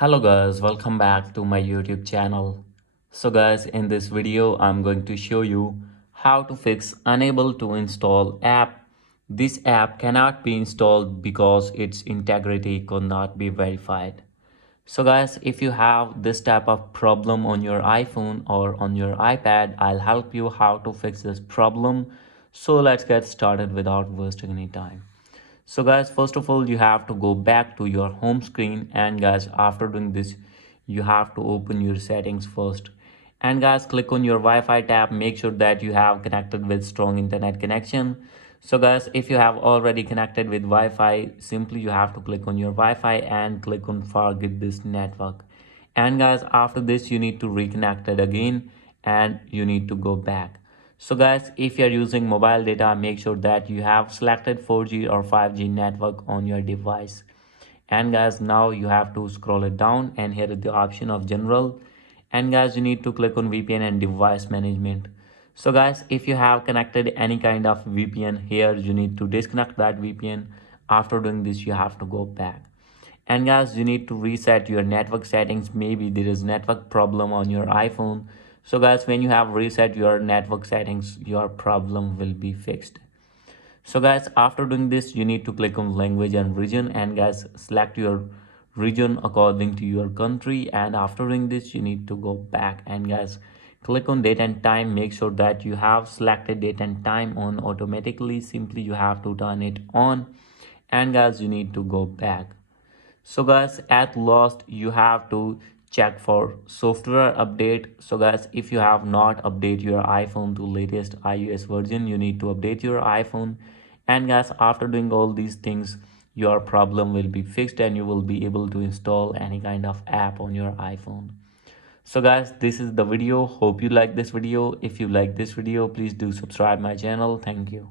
Hello guys, welcome back to my YouTube channel. So guys, in this video I'm going to show you how to fix unable to install app. This app cannot be installed because its integrity could not be verified. So guys, if you have this type of problem on your iPhone or on your iPad, I'll help you how to fix this problem. So let's get started without wasting any time. So guys, first of all, you have to go back to your home screen, and guys, after doing this, you have to open your settings first. And guys, click on your Wi-Fi tab, make sure that you have connected with strong internet connection. So guys, if you have already connected with Wi-Fi, simply you have to click on your Wi-Fi and click on forget this network. And guys, after this, you need to reconnect it again and you need to go back. So guys, if you're using mobile data, make sure that you have selected 4G or 5G network on your device. And guys, now you have to scroll it down and here is the option of general. And guys, you need to click on VPN and device management. So guys, if you have connected any kind of VPN here, you need to disconnect that VPN. After doing this, you have to go back. And guys, you need to reset your network settings. Maybe there is network problem on your iPhone. So guys, when you have reset your network settings, your problem will be fixed. So guys, after doing this, you need to click on language and region, and guys, select your region according to your country. And after doing this, you need to go back and guys, click on date and time. Make sure that you have selected date and time on automatically. Simply you have to turn it on, and guys, you need to go back. So guys, at last you have to check for software update. So guys, if you have not update your iPhone to latest iOS version, you need to update your iPhone. And guys, after doing all these things, your problem will be fixed and you will be able to install any kind of app on your iPhone. So guys, this is the video. Hope you like this video. If you like this video, please do subscribe my channel. Thank you.